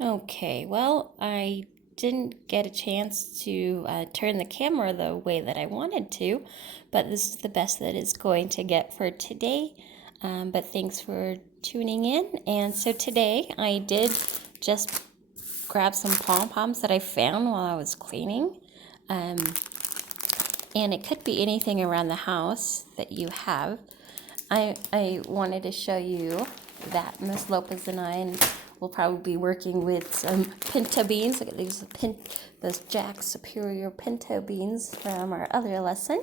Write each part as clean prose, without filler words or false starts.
Okay, well, I didn't get a chance to turn the camera the way that I wanted to, but this is the best that it's going to get for today. But thanks for tuning in. And so today I did just grab some pom-poms that I found while I was cleaning. Um, and it could be anything around the house that you have. I wanted to show you that Miss Lopez and I will probably be working with some pinto beans. Look at those Jack Superior pinto beans from our other lesson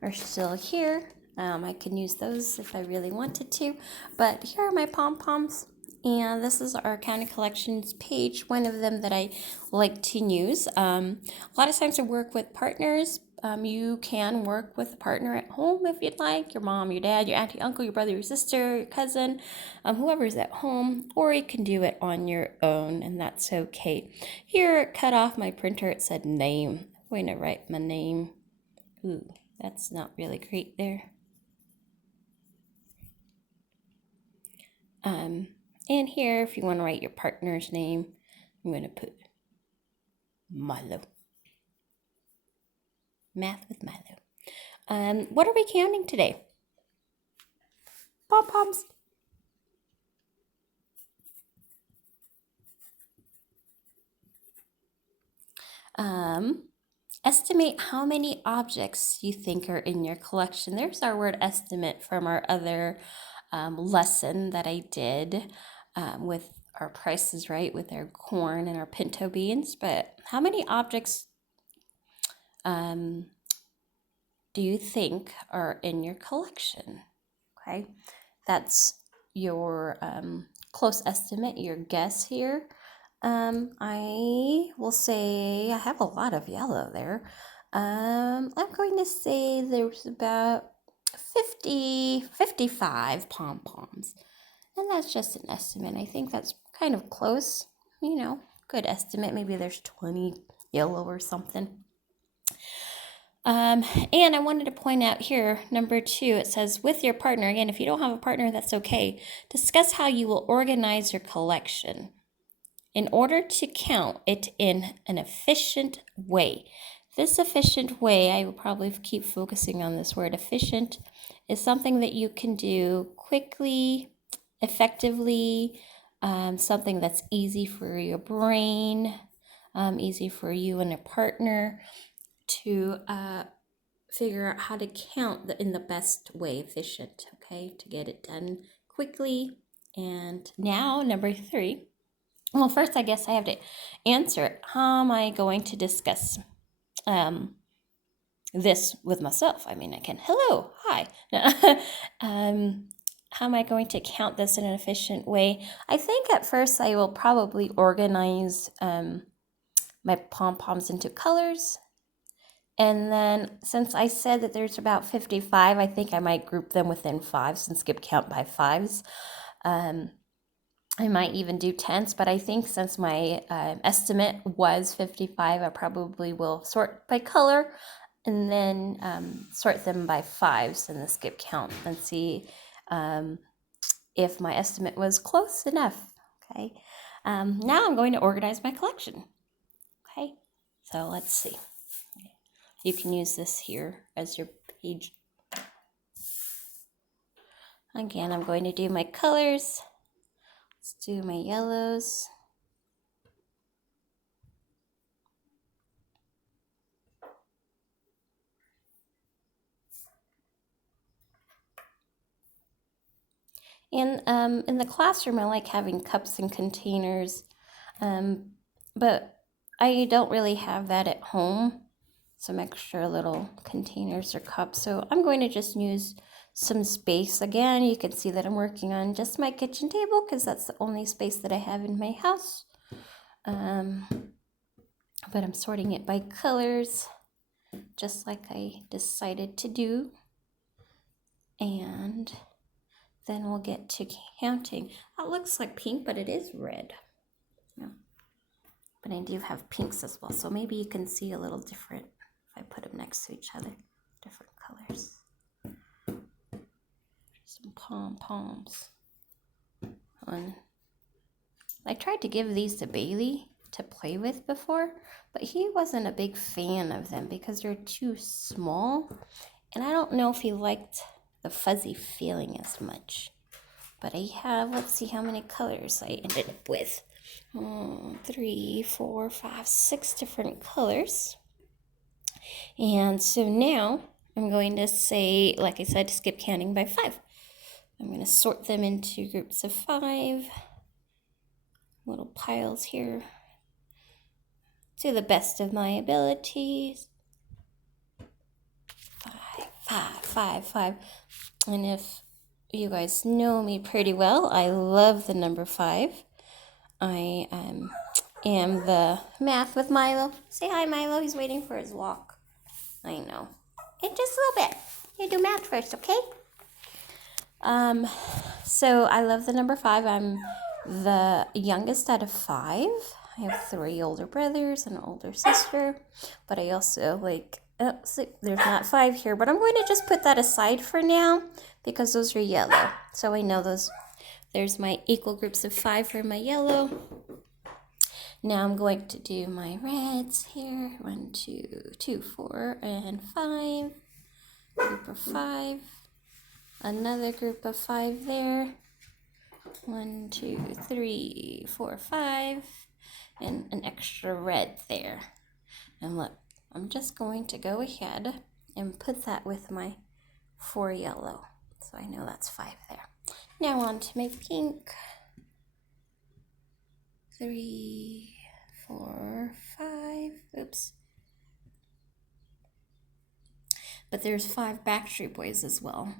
are still here. I can use those if I really wanted to, but here are my pom-poms. And this is our county collections page, one of them that I like to use. A lot of times I work with partners. You can work with a partner at home if you'd like, your mom, your dad, your auntie, uncle, your brother, your sister, your cousin, whoever's at home, or you can do it on your own, and that's okay. Here, it cut off my printer, it said name. I'm going to write my name. Ooh, that's not really great there. And here, if you want to write your partner's name, I'm going to put Milo. Math with Milo. What are we counting today? Pom-poms. Estimate how many objects you think are in your collection. There's our word estimate from our other lesson that I did with our prices right, with our corn and our pinto beans. But how many objects do you think are in your collection? Okay, that's your close estimate, your guess here. I will say I have a lot of yellow there. I'm going to say there's about 55 pom-poms. And that's just an estimate. I think that's kind of close, good estimate. Maybe there's 20 yellow or something. And I wanted to point out here, number 2, it says with your partner. Again, if you don't have a partner, that's okay. Discuss how you will organize your collection in order to count it in an efficient way. This efficient way, I will probably keep focusing on this word efficient, is something that you can do quickly, effectively, something that's easy for your brain, easy for you and a partner to figure out how to count in the best way, efficient, okay, to get it done quickly. And now, number 3. Well, first, I guess I have to answer, how am I going to discuss this with myself? I mean, I can, hello, hi. How am I going to count this in an efficient way? I think at first I will probably organize my pom-poms into colors. And then since I said that there's about 55, I think I might group them within 5s and skip count by 5s. I might even do 10s, but I think since my estimate was 55, I probably will sort by color and then sort them by 5s in the skip count and see if my estimate was close enough. Okay. Now I'm going to organize my collection. Okay. So let's see. You can use this here as your page. Again, I'm going to do my colors. Let's do my yellows. And in the classroom, I like having cups and containers, but I don't really have that at home. Some extra little containers or cups. So I'm going to just use some space. Again, you can see that I'm working on just my kitchen table because that's the only space that I have in my house. But I'm sorting it by colors, just like I decided to do. And then we'll get to counting. That looks like pink, but it is red. No. But I do have pinks as well, so maybe you can see a little different if I put them next to each other. Different colors. Some pom-poms. 1, I tried to give these to Bailey to play with before, but he wasn't a big fan of them because they're too small. And I don't know if he liked the fuzzy feeling as much. But I have, let's see how many colors I ended up with. 3, 4, 5, 6 different colors. And so now I'm going to say, like I said, skip counting by 5. I'm going to sort them into groups of 5. Little piles here to the best of my abilities. 5, 5, 5, 5. And if you guys know me pretty well, I love the number 5. I am the math with Milo. Say hi, Milo. He's waiting for his walk. I know. In just a little bit. You do math first, okay? So I love the number 5. I'm the youngest out of 5. I have 3 older brothers and an older sister, but I also so there's not 5 here, but I'm going to just put that aside for now because those are yellow. So I know those. There's my equal groups of 5 for my yellow. Now I'm going to do my reds here. 1, 2, 4, and 5. Group of 5. Another group of 5 there. 1, 2, 3, 4, 5. And an extra red there. And look, I'm just going to go ahead and put that with my 4 yellow. So I know that's 5 there. Now on to my pink. 3, 4, 5. Oops. But there's 5 Backstreet Boys as well.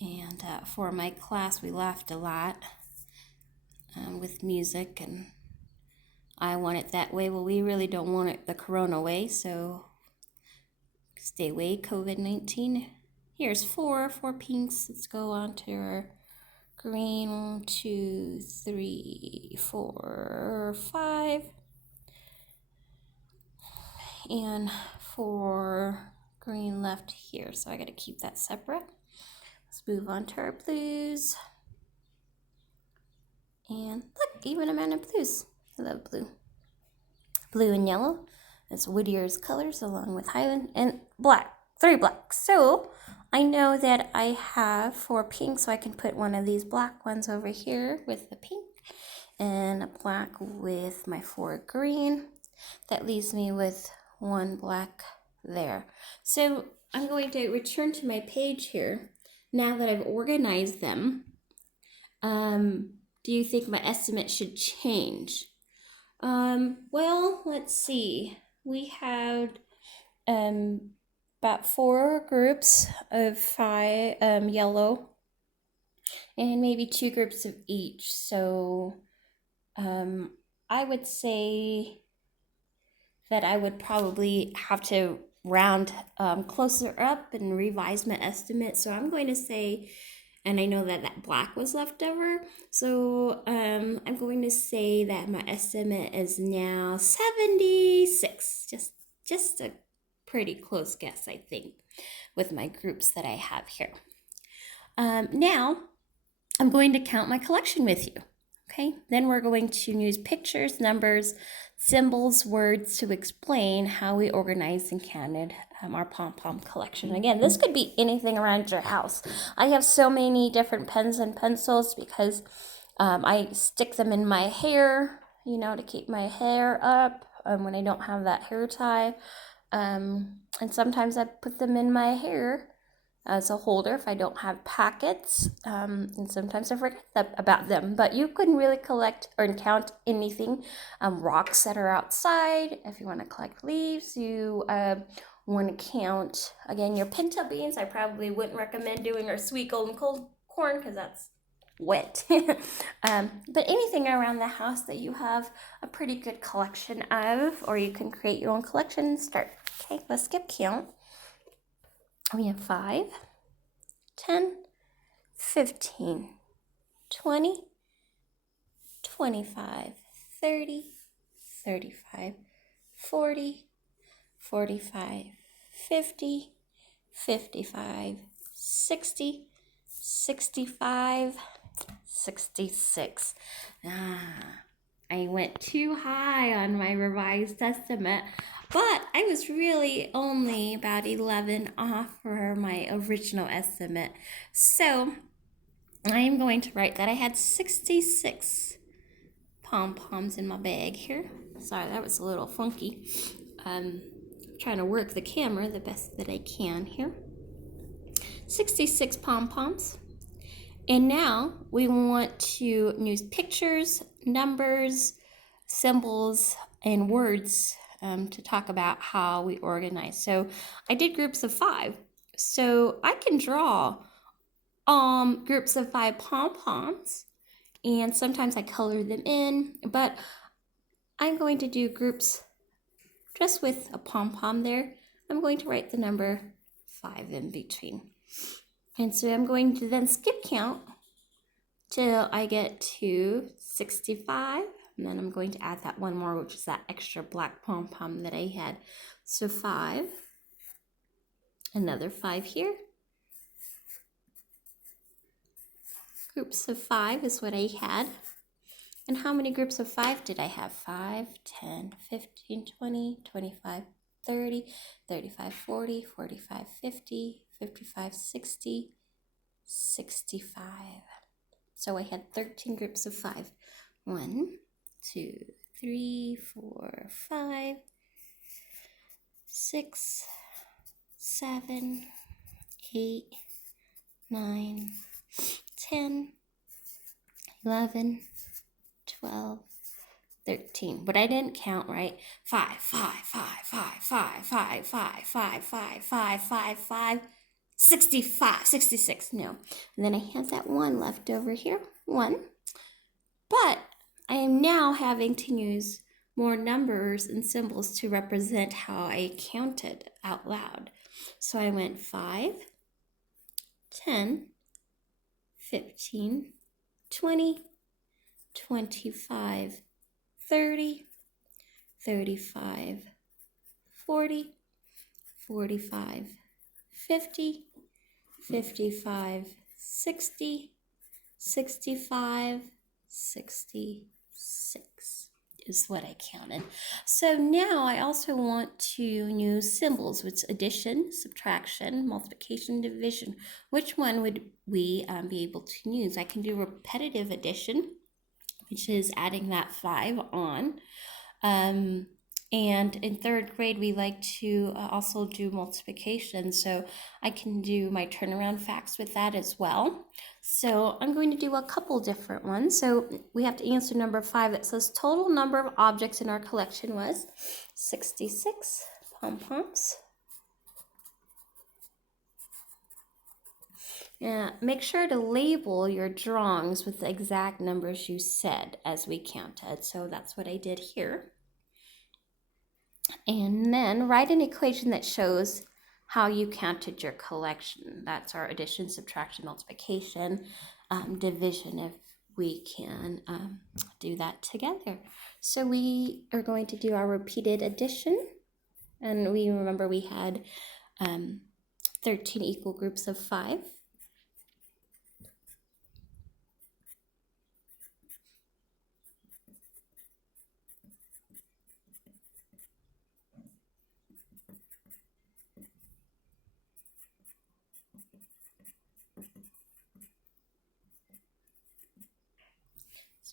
And for my class, we laughed a lot with music, and I want it that way. Well, we really don't want it the corona way, so stay away, COVID-19. Here's 4 pinks. Let's go on to our green. 1, 2, 3, 4, 5. And 4 green left here, so I got to keep that separate. Let's move on to our blues. And look, even amount of blues. I love blue. Blue and yellow. That's Whittier's colors along with Highland and black. 3 blacks. So I know that I have 4 pink, so I can put one of these black ones over here with the pink and a black with my 4 green. That leaves me with 1 black there. So I'm going to return to my page here. Now that I've organized them, do you think my estimate should change? Well, let's see. We had about 4 groups of 5 yellow and maybe 2 groups of each. So I would say that I would probably have to round closer up and revise my estimate. So I'm going to say, and I know that that black was left over, so I'm going to say that my estimate is now 76. Just a pretty close guess, I think, with my groups that I have here. Now I'm going to count my collection with you. Okay, then we're going to use pictures, numbers, symbols, words to explain how we organized and counted our pom-pom collection. Again, this could be anything around your house. I have so many different pens and pencils because I stick them in my hair, to keep my hair up when I don't have that hair tie. And sometimes I put them in my hair as a holder if I don't have packets, and sometimes I forget about them. But you can really collect or count anything. Rocks that are outside. If you want to collect leaves, you want to count, again, your pinto beans. I probably wouldn't recommend doing our sweet golden corn because that's wet. But anything around the house that you have a pretty good collection of, or you can create your own collection and start. Okay, let's skip count. We have 5, 10, 15, 20, 25, 30, 35, 40, 45, 50, 55, 60, 65, 66. I went too high on my revised estimate, but I was really only about 11 off for my original estimate. So I am going to write that I had 66 pom-poms in my bag here. Sorry, that was a little funky. Trying to work the camera the best that I can here. 66 pom-poms. And now we want to use pictures, numbers, symbols, and words to talk about how we organize. So I did groups of 5. So I can draw groups of 5 pom-poms, and sometimes I color them in, but I'm going to do groups just with a pom-pom there. I'm going to write the number 5 in between. And so I'm going to then skip count till I get to 65. And then I'm going to add that one more, which is that extra black pom-pom that I had. So 5, another 5 here. Groups of 5 is what I had. And how many groups of 5 did I have? 5, 10, 15, 20, 25, 30, 35, 40, 45, 50, 55, 60, 65. So I had 13 groups of 5. 1, 2, 3, 4, 5, 6, 7, 8, 9, 10, 11, 12, 13. But I didn't count, right? 5, 5, 5, 5, 5, 5, 5, 5, 5, 5, 5, 5, 65, 66. No. And then I have that 1 left over here. 1. But I am now having to use more numbers and symbols to represent how I counted out loud. So I went 5, 10, 15, 20, 25, 30, 35, 40, 45, 50, 55, 60, 65, 66 is what I counted. So now I also want to use symbols, which addition, subtraction, multiplication, division. Which one would we be able to use? I can do repetitive addition, which is adding that 5 on. And in 3rd grade, we like to also do multiplication. So I can do my turnaround facts with that as well. So I'm going to do a couple different ones. So we have to answer number 5. It says total number of objects in our collection was 66 pom-poms. Make sure to label your drawings with the exact numbers you said as we counted. So that's what I did here. And then write an equation that shows how you counted your collection. That's our addition, subtraction, multiplication, division, if we can do that together. So we are going to do our repeated addition. And we remember we had 13 equal groups of 5.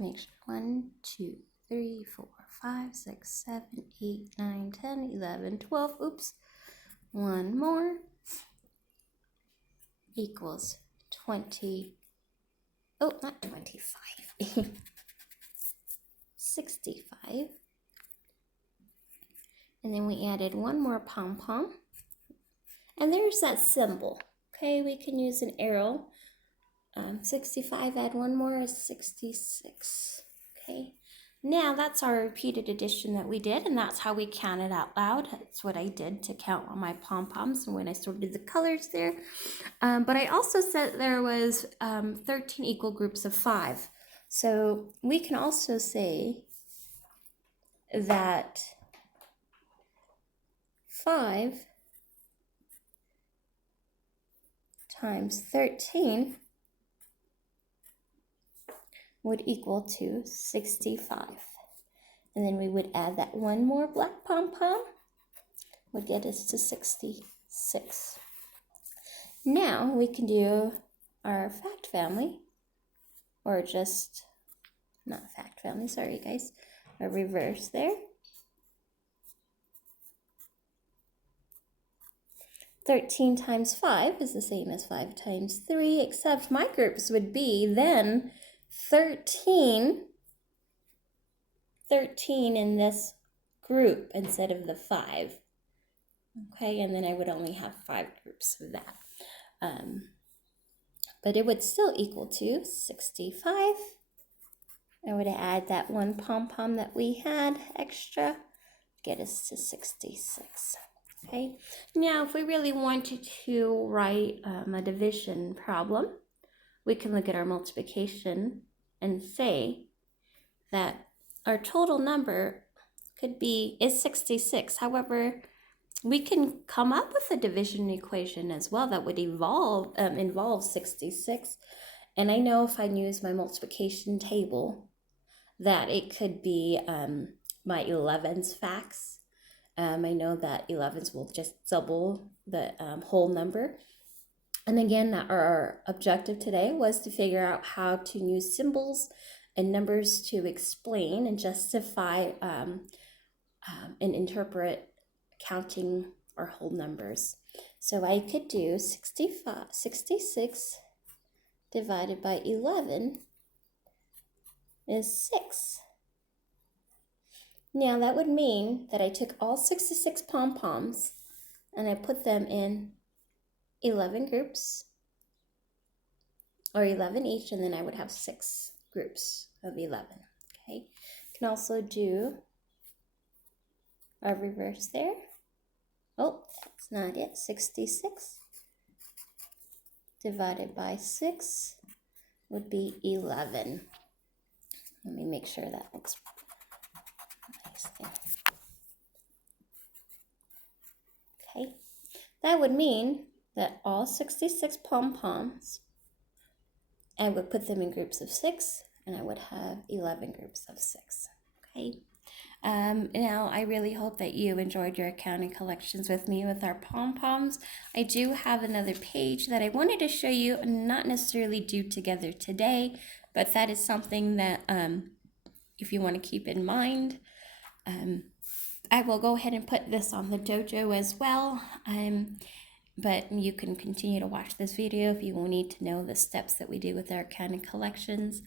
Make sure 1, 2, 3, 4, 5, 6, 7, 8, 9, 10, 11, 12. Oops. One more equals 20. Oh, not 25. 65. And then we added one more pom-pom. And there's that symbol. Okay, we can use an arrow. 65, add one more is 66. Okay, now that's our repeated addition that we did, and that's how we counted out loud. That's what I did to count on my pom-poms and when I sorted the colors there. But I also said there was 13 equal groups of 5. So we can also say that 5 times 13 would equal to 65. And then we would add that one more black pom-pom, would get us to 66. Now we can do our fact family, or just, not fact family, sorry guys, a reverse there. 13 times 5 is the same as 5 times 3, except my groups would be then 13 in this group instead of the 5. Okay, and then I would only have 5 groups of that. But it would still equal to 65. I would add that one pom-pom that we had extra, get us to 66. Okay, now if we really wanted to write a division problem, we can look at our multiplication and say that our total number is 66. However, we can come up with a division equation as well that would involve 66. And I know if I use my multiplication table that it could be my 11s facts. I know that 11s will just double the whole number. And again, our objective today was to figure out how to use symbols and numbers to explain and justify and interpret counting our whole numbers. So I could do 66 divided by 11 is 6. Now that would mean that I took all 66 pom-poms and I put them in 11 groups, or 11 each, and then I would have 6 groups of 11. Okay, can also do our reverse there. Oh, that's not it. 66 divided by 6 would be 11. Let me make sure that looks nice there. Okay, that would mean that all 66 pom-poms, I would put them in groups of 6, and I would have 11 groups of 6. Okay. Now, I really hope that you enjoyed your counting collections with me with our pom-poms. I do have another page that I wanted to show you, not necessarily do together today, but that is something that if you want to keep in mind, I will go ahead and put this on the dojo as well. But you can continue to watch this video if you will need to know the steps that we do with our counting collections.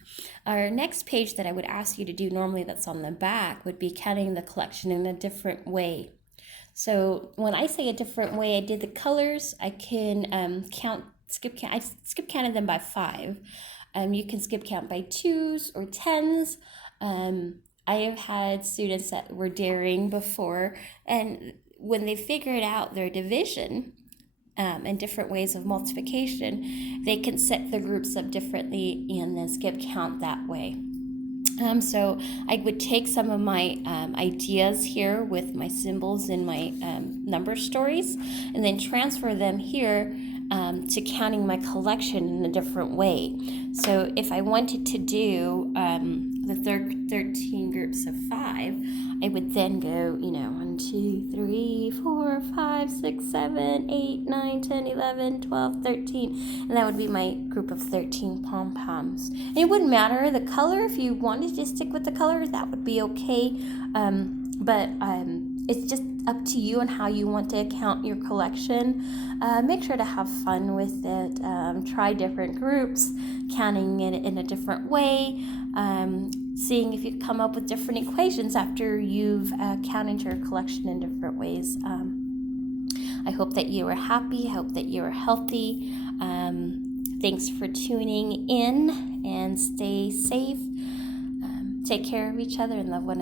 Our next page that I would ask you to do normally that's on the back would be counting the collection in a different way. So when I say a different way, I did the colors. I can skip count. I skip counted them by 5. You can skip count by 2s or 10s. I have had students that were daring before, and when they figured out their division, and different ways of multiplication, they can set the groups up differently and then skip count that way. So I would take some of my ideas here with my symbols and my number stories, and then transfer them here to counting my collection in a different way. So if I wanted to do the 13 groups of 5, I would then go, 1, 2, 3, 4, 5, 6, 7, 8, 9, 10, 11, 12, 13. And that would be my group of 13 pom-poms. And it wouldn't matter the color. If you wanted to stick with the color, that would be okay. But it's just up to you and how you want to count your collection. Make sure to have fun with it. Try different groups, counting it in a different way. Seeing if you come up with different equations after you've counted your collection in different ways. I hope that you are happy. I hope that you are healthy. Thanks for tuning in, and stay safe. Take care of each other and love one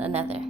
another.